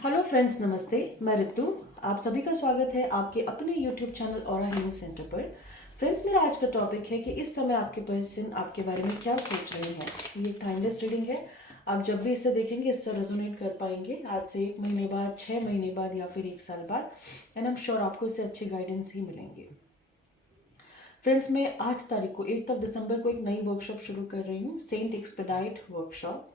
Hello friends, नमस्ते। मैं रितु। आप सभी का स्वागत है आपके अपने यूट्यूब चैनल और हीलिंग सेंटर पर। फ्रेंड्स, मेरा आज का टॉपिक है कि इस समय आपके पर्सन आपके बारे में क्या सोच रहे हैं। ये एक टाइमलेस रीडिंग है। आप जब भी इसे देखेंगे इससे रेजोनेट कर पाएंगे, आज से 1 महीने बाद, 6 महीने बाद या फिर 1 साल बाद। एंड आई एम श्योर आपको इससे अच्छे गाइडेंस ही मिलेंगे। फ्रेंड्स, मैं 8 तारीख को 8 दिसंबर को एक नई वर्कशॉप शुरू कर रही हूँ, सेंट एक्सपेडाइट वर्कशॉप।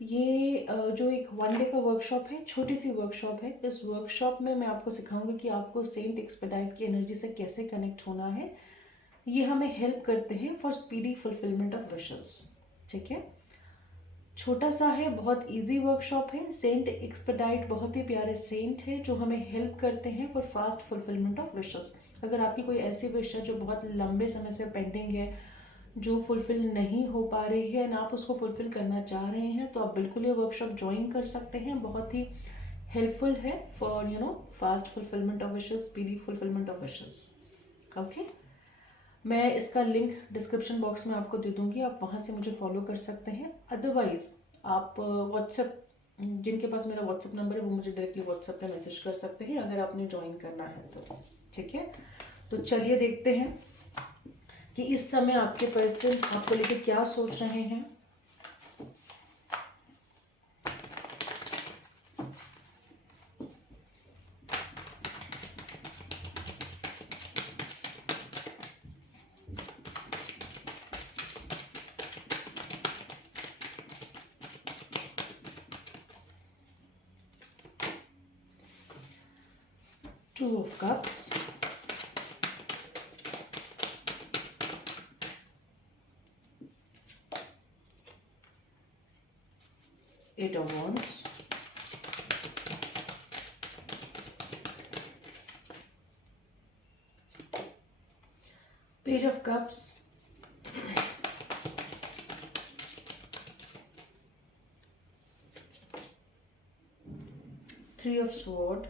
ये जो एक 1 डे का वर्कशॉप है, छोटी सी वर्कशॉप है। इस वर्कशॉप में मैं आपको सिखाऊंगी कि आपको सेंट एक्सपेडाइट की एनर्जी से कैसे कनेक्ट होना है। ये हमें हेल्प करते हैं for speedy fulfilment of wishes. ठीक है, छोटा सा है, बहुत इजी वर्कशॉप है। सेंट एक्सपेडाइट बहुत ही प्यारे सेंट है जो हमें हेल्प करते हैं for fast fulfilment of wishes. अगर आपकी कोई ऐसी विश है जो बहुत लंबे समय से पेंडिंग है, जो फुलफिल नहीं हो पा रही है ना, आप उसको फुलफिल करना चाह रहे हैं, तो आप बिल्कुल ये वर्कशॉप ज्वाइन कर सकते हैं। बहुत ही हेल्पफुल है for fast fulfilment of wishes, speedy fulfilment of wishes. Okay, मैं इसका लिंक डिस्क्रिप्शन बॉक्स में आपको दे दूंगी, आप वहाँ से मुझे फॉलो कर सकते हैं। अदरवाइज आप व्हाट्सएप, जिनके पास मेरा व्हाट्सएप नंबर है वो मुझे डायरेक्टली व्हाट्सएप पे मैसेज कर सकते हैं अगर आपने ज्वाइन करना है तो। ठीक है, तो चलिए देखते हैं कि इस समय आपके पर्सन आपको लेके क्या सोच रहे हैं। Two of Cups, Eight of Wands, Page of Cups, Three of Swords,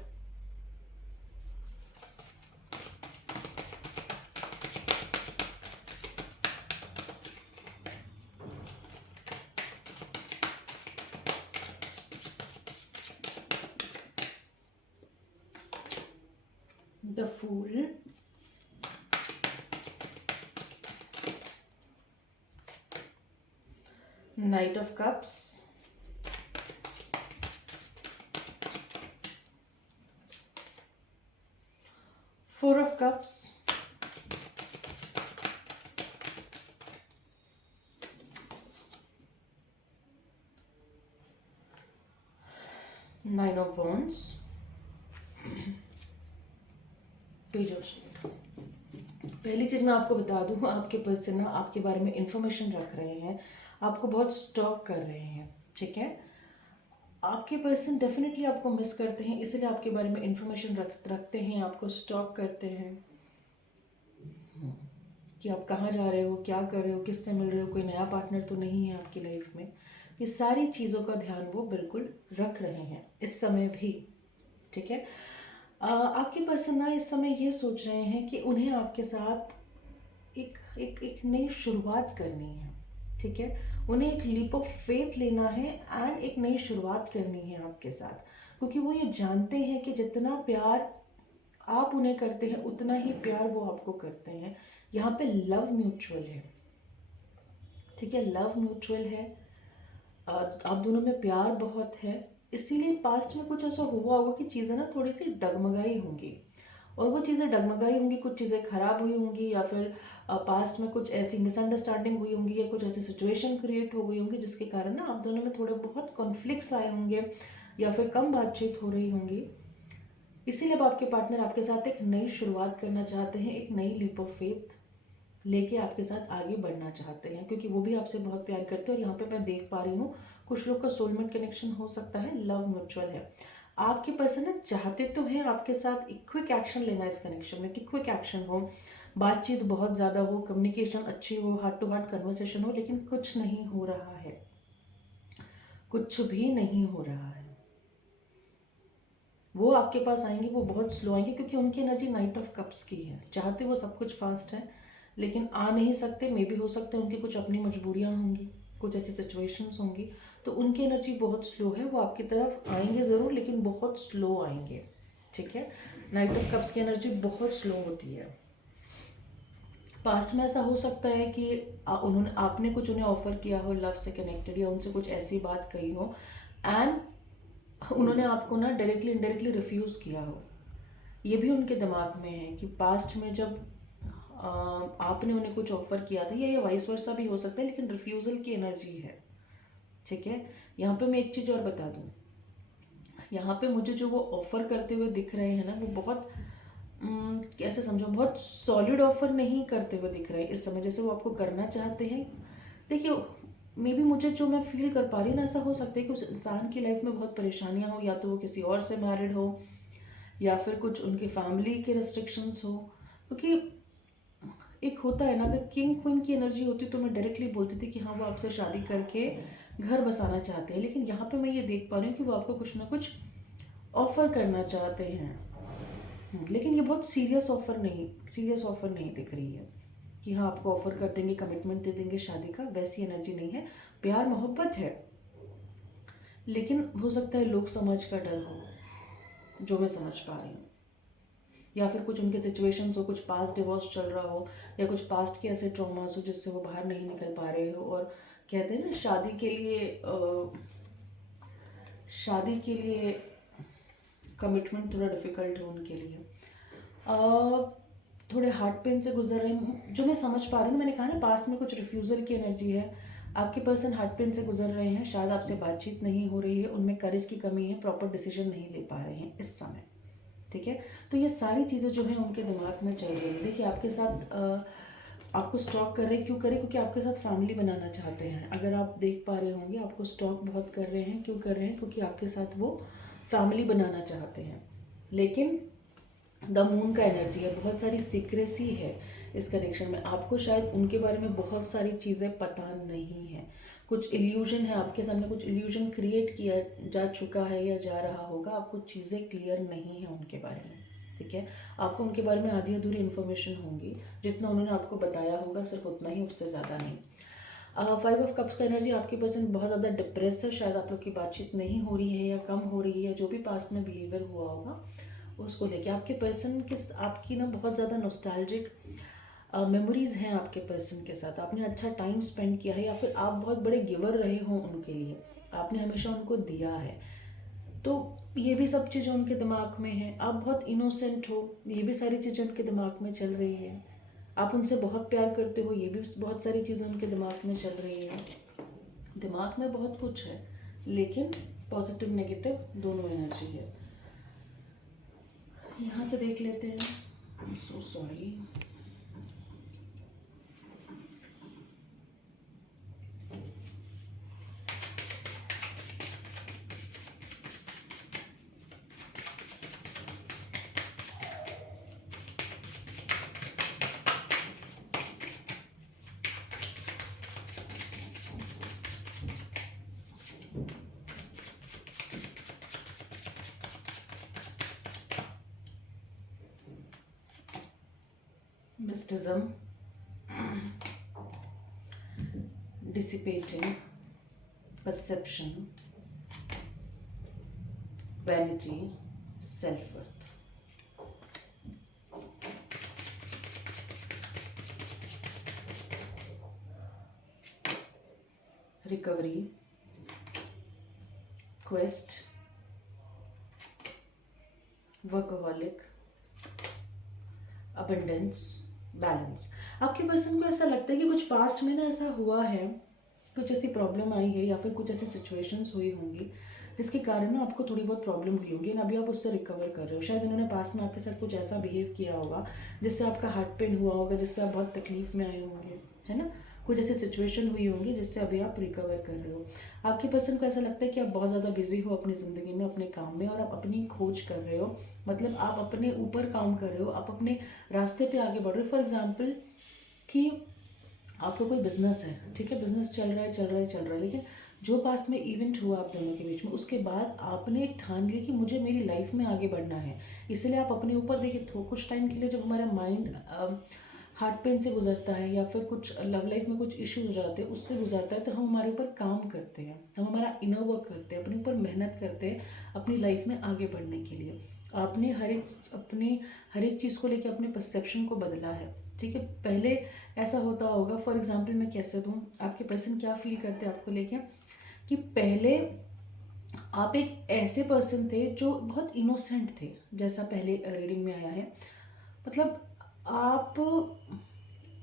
the Fool, Knight of Cups, Four of Cups, Nine of Wands, page of sword. पहली चीज मैं आपको बता दूं, आपके पर्सन ना आपके बारे में इंफॉर्मेशन रख रहे हैं, आपको बहुत स्टॉक कर रहे हैं। ठीक है, आपके पर्सन डेफिनेटली आपको मिस करते हैं, इसलिए आपके बारे में इंफॉर्मेशन रखते हैं, आपको स्टॉक करते हैं कि आप कहाँ जा रहे हो, क्या कर रहे हो, किससे मिल रहे हो, कोई नया पार्टनर तो नहीं है आपकी लाइफ में। ये सारी चीज़ों का ध्यान वो बिल्कुल रख रहे हैं इस समय भी। ठीक है, आपके पर्सन ना इस समय ये सोच रहे हैं कि उन्हें आपके साथ एक एक एक नई शुरुआत करनी है। ठीक है, उन्हें एक लीप ऑफ फेथ लेना है एंड एक नई शुरुआत करनी है आपके साथ, क्योंकि वो ये जानते हैं कि जितना प्यार आप उन्हें करते हैं उतना ही प्यार वो आपको करते हैं। यहाँ पे लव म्यूचुअल है। ठीक है, लव म्यूचुअल है। आप दोनों में प्यार बहुत है, इसीलिए पास्ट में कुछ ऐसा हुआ होगा कि चीज़ें ना थोड़ी सी डगमगाई होंगी, और वो चीज़ें डगमगाई होंगी, कुछ चीज़ें खराब हुई होंगी, या फिर पास्ट में कुछ ऐसी मिसअंडरस्टैंडिंग हुई होंगी, या कुछ ऐसी सिचुएशन क्रिएट हो गई होंगी जिसके कारण ना आप दोनों में थोड़े बहुत कॉन्फ्लिक्ट्स आए होंगे, या फिर कम बातचीत हो रही होंगी। इसीलिए अब आपके पार्टनर आपके साथ एक नई शुरुआत करना चाहते हैं, एक नई लीप ऑफ फेथ लेके आपके साथ आगे बढ़ना चाहते हैं, क्योंकि वो भी आपसे बहुत प्यार करते हैं। और यहाँ पे मैं देख पा रही हूँ कुछ लोग का सोलमेट कनेक्शन हो सकता है, लव म्यूचुअल है। आपके पर्सन ना चाहते तो हैं आपके साथ एक क्विक एक्शन लेना इस कनेक्शन में, कि क्विक एक्शन हो, बातचीत बहुत ज़्यादा हो, कम्युनिकेशन अच्छी हो, हार्ट टू हार्ट कन्वर्सेशन हो, लेकिन कुछ नहीं हो रहा है, कुछ भी नहीं हो रहा है। वो आपके पास आएंगे, वो बहुत स्लो आएंगे, क्योंकि उनकी एनर्जी नाइट ऑफ कप्स की है। चाहते वो सब कुछ फास्ट है, लेकिन आ नहीं सकते। मे भी हो सकता है उनकी कुछ अपनी मजबूरियां होंगी, कुछ ऐसी सिचुएशंस होंगी, तो उनकी एनर्जी बहुत स्लो है, वो आपकी तरफ आएंगे ज़रूर लेकिन बहुत स्लो आएंगे, ठीक है। नाइट ऑफ कप्स की एनर्जी बहुत स्लो होती है। पास्ट में ऐसा हो सकता है कि उन्होंने आपने कुछ उन्हें ऑफर किया हो लव से कनेक्टेड, या उनसे कुछ ऐसी बात कही हो एंड उन्होंने आपको ना डायरेक्टली इनडायरेक्टली रिफ्यूज़ किया हो। ये भी उनके दिमाग में है कि पास्ट में जब आपने उन्हें कुछ ऑफर किया था, या ये वाइस वर्सा भी हो सकता है, लेकिन रिफ्यूज़ल की एनर्जी है, ठीक है। यहाँ पे मैं एक चीज़ और बता दूँ, यहाँ पे मुझे जो वो ऑफ़र करते हुए दिख रहे हैं ना, वो बहुत कैसे समझो, बहुत सॉलिड ऑफर नहीं करते हुए दिख रहे हैं इस समय, जैसे वो आपको करना चाहते हैं। देखिए, मे बी मुझे जो मैं फील कर पा रही हूँ ना, ऐसा हो सकता है कि उस इंसान की लाइफ में बहुत परेशानियाँ हो, या तो वो किसी और से मैरिड हो, या फिर कुछ उनकी फैमिली के रेस्ट्रिक्शंस हो। क्योंकि एक होता है ना, अगर किंग क्वीन की एनर्जी होती तो मैं डायरेक्टली बोलती थी कि हाँ वो आपसे शादी करके घर बसाना चाहते हैं, लेकिन यहाँ पे मैं ये देख पा रही हूँ कि वो आपको कुछ ना कुछ ऑफ़र करना चाहते हैं। लेकिन ये बहुत सीरियस ऑफर नहीं दिख रही है कि हाँ आपको ऑफर कर देंगे, कमिटमेंट दे देंगे शादी का, वैसी एनर्जी नहीं है। प्यार मोहब्बत है, लेकिन हो सकता है लोग समझ का डर हो, जो मैं समझ पा रही हूँ, या फिर कुछ उनके सिचुएशंस हो, कुछ पास्ट डिवोर्स चल रहा हो, या कुछ पास्ट के ऐसे ट्रॉमास हो जिससे वो बाहर नहीं निकल पा रहे हो, और कहते हैं ना शादी के लिए कमिटमेंट थोड़ा डिफ़िकल्ट हो उनके लिए। थोड़े हार्ट पेन से गुजर रहे हैं, जो मैं समझ पा रही हूँ। मैंने कहा ना, पास में कुछ रिफ्यूज़ल की एनर्जी है, आपके पर्सन हार्ट पेन से गुजर रहे हैं, शायद आपसे बातचीत नहीं हो रही है, उनमें करेज की कमी है, प्रॉपर डिसीजन नहीं ले पा रहे हैं इस समय, ठीक है। तो ये सारी चीज़ें जो हैं उनके दिमाग में चल रही है। देखिए, आपके साथ आपको स्टॉक कर रहे हैं, क्यों कर रहे हैं? क्योंकि आपके साथ फैमिली बनाना चाहते हैं। अगर आप देख पा रहे होंगे, आपको स्टॉक बहुत कर रहे हैं। क्यों कर रहे हैं? क्योंकि आपके साथ वो फैमिली बनाना चाहते हैं। लेकिन द मून का एनर्जी है, बहुत सारी सीक्रेसी है इस कनेक्शन में। आपको शायद उनके बारे में बहुत सारी चीज़ें पता नहीं है, कुछ इल्यूजन है आपके सामने, कुछ इल्यूजन क्रिएट किया जा चुका है या जा रहा होगा। आपको चीज़ें क्लियर नहीं है उनके बारे में, ठीक है। आपको उनके बारे में आधी अधूरी इन्फॉर्मेशन होंगी, जितना उन्होंने आपको बताया होगा सिर्फ उतना ही, उससे ज़्यादा नहीं। 5 ऑफ कप्स का एनर्जी, आपकी पर्सन बहुत ज़्यादा डिप्रेस है, शायद आप लोग की बातचीत नहीं हो रही है या कम हो रही है, जो भी पास्ट में बिहेवियर हुआ होगा उसको लेके। आपके पर्सन के आपकी ना बहुत ज़्यादा नॉस्टैल्जिक मेमोरीज़ हैं आपके पर्सन के साथ। आपने अच्छा टाइम स्पेंड किया है, या फिर आप बहुत बड़े गिवर रहे हो उनके लिए, आपने हमेशा उनको दिया है। तो ये भी सब चीज़ें उनके दिमाग में हैं। आप बहुत इनोसेंट हो, ये भी सारी चीज़ें उनके दिमाग में चल रही है। आप उनसे बहुत प्यार करते हो, ये भी बहुत सारी चीज़ें उनके दिमाग में चल रही है। दिमाग में बहुत कुछ है, लेकिन पॉजिटिव नेगेटिव दोनों एनर्जी है। यहाँ से देख लेते हैं। I am so sorry. Mysticism, dissipating, perception, vanity, self-worth. Recovery, quest, workaholic, abundance, balance. आपके पर्सन को ऐसा लगता है कि कुछ पास्ट में ना ऐसा हुआ है, कुछ ऐसी प्रॉब्लम आई है, या फिर कुछ ऐसी सिचुएशंस हुई होंगी जिसके कारण ना आपको थोड़ी बहुत प्रॉब्लम हुई होगी, अभी आप उससे रिकवर कर रहे हो। शायद उन्होंने पास्ट में आपके साथ कुछ ऐसा बिहेव किया होगा जिससे आपका हार्ट पेन हुआ होगा, जिससे आप बहुत तकलीफ में आए होंगे, है ना। कुछ ऐसी सिचुएशन हुई होंगी जिससे अभी आप रिकवर कर रहे हो। आपके पर्सन को ऐसा लगता है कि आप बहुत ज़्यादा बिजी हो अपनी ज़िंदगी में, अपने काम में, और आप अपनी खोज कर रहे हो। मतलब आप अपने ऊपर काम कर रहे हो, आप अपने रास्ते पे आगे बढ़ रहे हो। फॉर एग्जांपल कि आपका कोई बिजनेस है, ठीक है, बिजनेस चल रहा है, लेकिन जो पास्ट में इवेंट हुआ आप दोनों के बीच में, उसके बाद आपने ठान ली कि मुझे मेरी लाइफ में आगे बढ़ना है। इसलिए आप अपने ऊपर देखिए, कुछ टाइम के लिए जब हमारा माइंड हार्ट पेन से गुजरता है या फिर कुछ लव लाइफ में कुछ इश्यू हो जाते हैं उससे गुजरता है, तो हम हमारे ऊपर काम करते हैं, हम हमारा इनर वर्क करते हैं, अपने ऊपर मेहनत करते हैं अपनी लाइफ में आगे बढ़ने के लिए। आपने हर एक चीज़ को लेकर अपने परसेप्शन को बदला है। ठीक है, पहले ऐसा होता होगा, फॉर एग्जाम्पल मैं कैसे दूँ, आपके पर्सन क्या फील करते हैं आपको लेके, कि पहले आप एक ऐसे पर्सन थे जो बहुत इनोसेंट थे, जैसा पहले रीडिंग में आया है। मतलब आप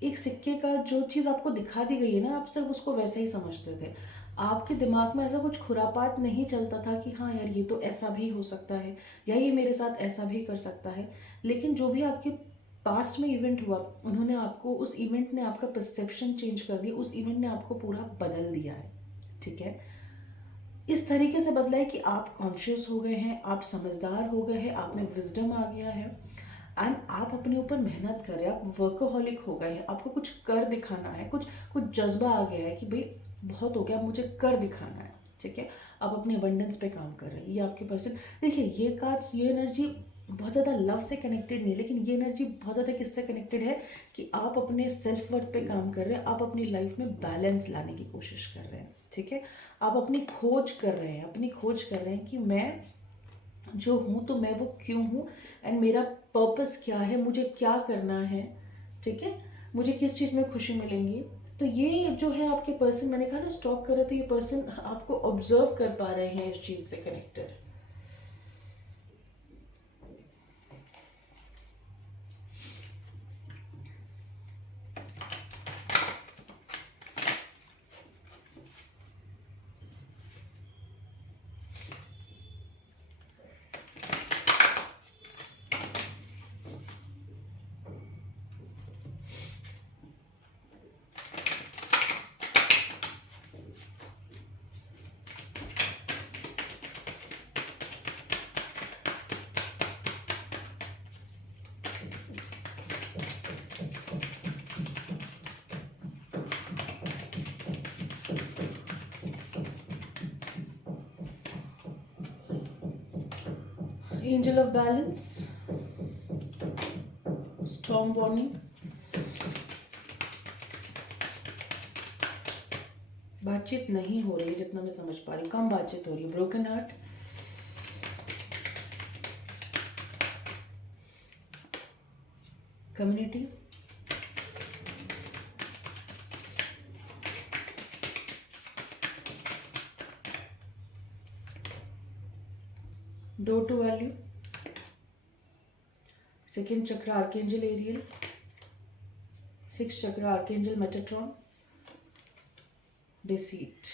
एक सिक्के का जो चीज़ आपको दिखा दी गई है ना, आप सिर्फ उसको वैसे ही समझते थे। आपके दिमाग में ऐसा कुछ खुरापात नहीं चलता था कि हाँ यार ये तो ऐसा भी हो सकता है या ये मेरे साथ ऐसा भी कर सकता है। लेकिन जो भी आपके पास्ट में इवेंट हुआ, उन्होंने आपको, उस इवेंट ने आपका परसेप्शन चेंज कर दिया, उस इवेंट ने आपको पूरा बदल दिया है। ठीक है, इस तरीके से बदला है कि आप कॉन्शियस हो गए हैं, आप समझदार हो गए हैं, आप में विजडम आ गया है, एंड आप अपने ऊपर मेहनत कर रहे हैं, आप वर्कोहॉलिक हो गए हैं, आपको कुछ कर दिखाना है, कुछ कुछ जज्बा आ गया है कि भाई बहुत हो गया, अब मुझे कर दिखाना है। ठीक है, आप अपने अबंडेंस पे काम कर रहे हैं। ये आपके पर्सन, देखिए ये कार्ड्स, ये एनर्जी बहुत ज़्यादा लव से कनेक्टेड नहीं, लेकिन ये एनर्जी बहुत ज़्यादा किससे कनेक्टेड है कि आप अपने सेल्फ वर्थ पे काम कर रहे हैं, आप अपनी लाइफ में बैलेंस लाने की कोशिश कर रहे हैं। ठीक है, आप अपनी खोज कर रहे हैं, अपनी खोज कर रहे हैं कि मैं जो हूँ तो मैं वो क्यों हूँ, एंड मेरा पर्पस क्या है, मुझे क्या करना है। ठीक है, मुझे किस चीज़ में खुशी मिलेंगी। तो ये जो है आपके पर्सन, मैंने कहा ना स्टॉक कर रहे, तो ये पर्सन आपको ऑब्जर्व कर पा रहे हैं इस चीज़ से connected. Angel of balance, storm warning, बातचीत नहीं हो रही है जितना मैं समझ पा रही हूँ, कम बातचीत हो रही है, broken heart, community, door to value, second chakra archangel Ariel, six chakra archangel Metatron, deceit,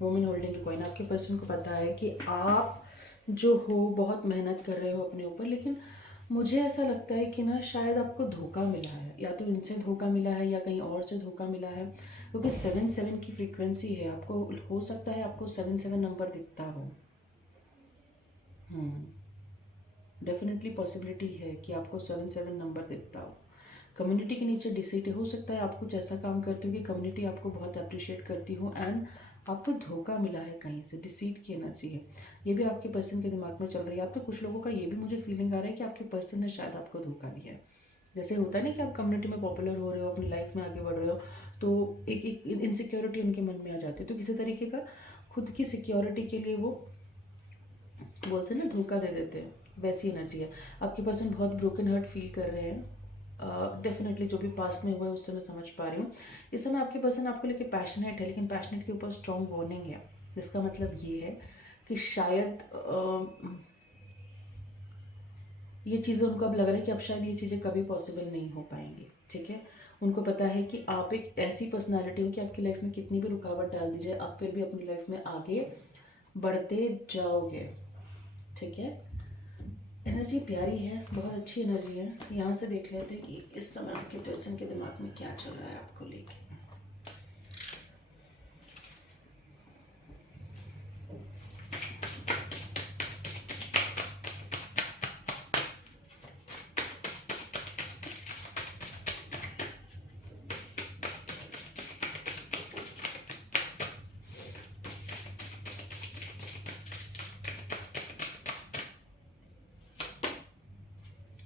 women holding coin. आपके पर्सन को पता है कि आप जो हो बहुत मेहनत कर रहे हो अपने ऊपर, लेकिन मुझे ऐसा लगता है कि ना शायद आपको धोखा मिला है, या तो इनसे धोखा मिला है या कहीं और से धोखा मिला है, क्योंकि 7-7 की फ्रीक्वेंसी है। आपको हो सकता है आपको 7-7 नंबर दिखता हो। डेफिनेटली पॉसिबिलिटी है कि आपको 7-7 नंबर दिखता हो। कम्युनिटी के नीचे डिसीट हो सकता है आप कुछ ऐसा काम करते हो कि कम्युनिटी आपको बहुत अप्रिशिएट करती हो, एंड आपको धोखा मिला है कहीं से, डिसीट की एनर्जी है। ये भी आपके पर्सन के दिमाग में चल रही है। या तो कुछ लोगों का ये भी मुझे फीलिंग आ रहा है कि आपके पर्सन ने शायद आपको धोखा दिया है। जैसे होता है ना कि आप कम्युनिटी में पॉपुलर हो रहे हो, अपनी लाइफ में आगे बढ़ रहे हो, तो एक एक इनसिक्योरिटी उनके मन में आ जाती है, तो किसी तरीके का खुद की सिक्योरिटी के लिए वो बोलते हैं ना धोखा दे देते हैं, वैसी एनर्जी है। आपके पर्सन बहुत ब्रोकन हर्ट फील कर रहे हैं। डेफिनेटली जो भी पास्ट में हुआ है उससे मैं समझ पा रही हूँ। इस समय आपके पर्सन आपको लेके पैशनेट है, लेकिन पैशनेट के ऊपर स्ट्रॉन्ग वार्निंग है, जिसका मतलब ये है कि शायद ये चीज़ें उनको अब लग रहा है कि अब शायद ये चीज़ें कभी पॉसिबल नहीं हो पाएंगी। ठीक है, उनको पता है कि आप एक ऐसी पर्सनालिटी हो कि आपकी लाइफ में कितनी भी रुकावट डाल दी जाए, आप फिर भी अपनी लाइफ में आगे बढ़ते जाओगे। ठीक है, एनर्जी प्यारी है, बहुत अच्छी एनर्जी है। यहाँ से देख लेते हैं कि इस समय आपके पर्सन के दिमाग में क्या चल रहा है आपको लेके।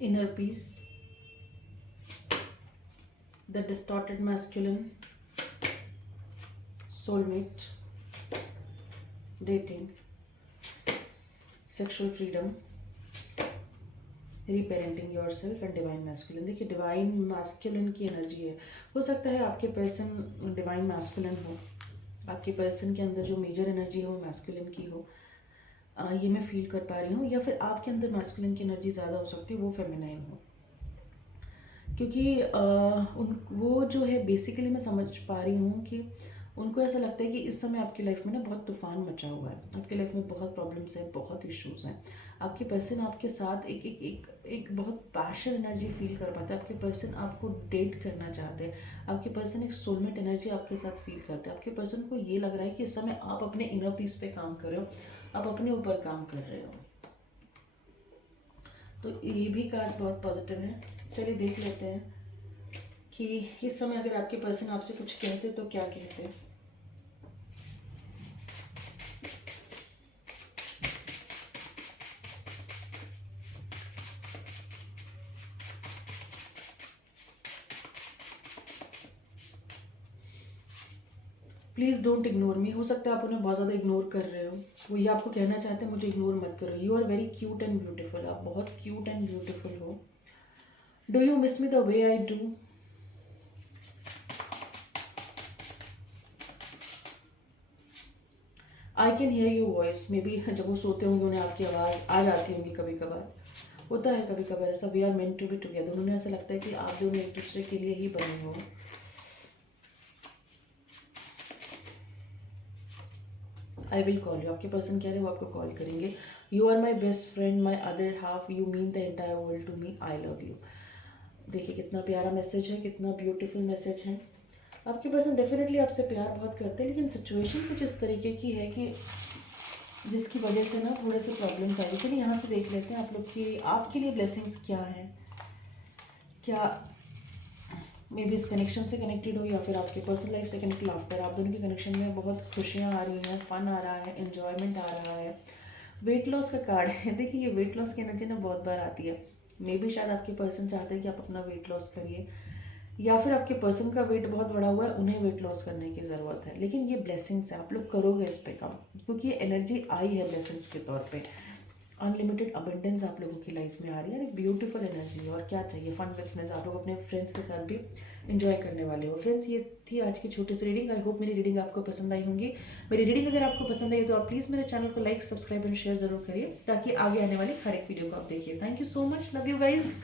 Inner peace, the distorted masculine, soulmate, dating, sexual freedom, reparenting yourself and divine masculine. देखिए डिवाइन मैस्कुलिन की एनर्जी है। हो सकता है आपके पर्सन डिवाइन मैस्कुलिन हो, आपके पर्सन के अंदर जो मेजर एनर्जी है वो मैस्कुलिन की हो, ये मैं फील कर पा रही हूँ। या फिर आपके अंदर मैस्कुलिन की एनर्जी ज़्यादा हो सकती है, वो फेमिनाइन हो। क्योंकि वो जो है बेसिकली मैं समझ पा रही हूँ कि उनको ऐसा लगता है कि इस समय आपकी लाइफ में ना बहुत तूफान मचा हुआ है, आपकी लाइफ में बहुत प्रॉब्लम्स हैं, बहुत इश्यूज हैं। आपके पर्सन आपके साथ एक एक एक एक बहुत पैशन एनर्जी फील कर पाता है। आपके पर्सन आपको डेट करना चाहते हैं। आपके पर्सन एक सोलमेट एनर्जी आपके साथ फील करते हैं। आपके पर्सन को ये लग रहा है कि इस समय आप अपने इनर पीस पे काम कर रहे हो, आप अपने ऊपर काम कर रहे हो। तो ये भी कार्ड्स बहुत पॉजिटिव है। चलिए देख लेते हैं कि इस समय अगर आपके पर्सन आपसे कुछ कहते तो क्या कहते हैं। Please don't ignore me. हो सकता है आप उन्हें बहुत ज़्यादा इग्नोर कर रहे हो, वो ये आपको कहना चाहते हैं मुझे इग्नोर मत करो। You are very cute and beautiful, आप बहुत क्यूट एंड ब्यूटीफुल हो। Do you miss me the way I do? I can hear your voice. Maybe जब वो सोते होंगे उन्हें आपकी आवाज़ आ जाती होगी कभी कभार, होता है कभी कभार ऐसा। We are meant to be together, उन्हें ऐसा लगता है कि आप दोनों एक दूसरे के लिए ही बने हो। I will call you. आपके पर्सन कह रहे हैं वो आपको कॉल करेंगे। You are my best friend, my other half, you mean the entire world to me, I love you. देखिए कितना प्यारा मैसेज है, कितना ब्यूटीफुल मैसेज है। आपके पर्सन डेफिनेटली आपसे प्यार बहुत करते हैं, लेकिन सिचुएशन कुछ इस तरीके की है कि जिसकी वजह से ना थोड़े से प्रॉब्लम्स आए। चलिए यहाँ से देख लेते हैं आप लोग की आपके लिए ब्लेसिंग्स क्या हैं। क्या मे बी इस कनेक्शन से कनेक्टेड हो या फिर आपके पर्सनल लाइफ से कनेक्टेड आफ्टर। आप दोनों के कनेक्शन में बहुत खुशियाँ आ रही हैं, फन आ रहा है, इन्जॉयमेंट आ रहा है। वेट लॉस का कार्ड है। देखिए ये वेट लॉस की एनर्जी ना बहुत बार आती है। मे बी शायद आपके पर्सन चाहते हैं कि आप अपना वेट लॉस करिए, या फिर आपके पर्सन का वेट बहुत बड़ा हुआ है, उन्हें वेट लॉस करने की ज़रूरत है। लेकिन ये ब्लेसिंग्स है, आप लोग करोगे इस पे काम, क्योंकि ये एनर्जी आई है ब्लेसिंग्स के तौर पे। अनलिमिटेड अबंडेंस आप लोगों की लाइफ में आ रही है, एक ब्यूटीफुल एनर्जी। और क्या चाहिए, फन विद फ्रेंड्स, आप लोग अपने फ्रेंड्स के साथ भी इंजॉय करने वाले हो। फ्रेंड्स ये थी आज की छोटी सी रीडिंग। आई होप मेरी रीडिंग आपको पसंद आई होंगी। मेरी रीडिंग अगर आपको पसंद आई तो आप प्लीज़ मेरे चैनल को लाइक, सब्सक्राइब एंड शेयर जरूर करिए, ताकि आगे आने वाली हर एक वीडियो को आप देखिए। Thank you so much, love you guys.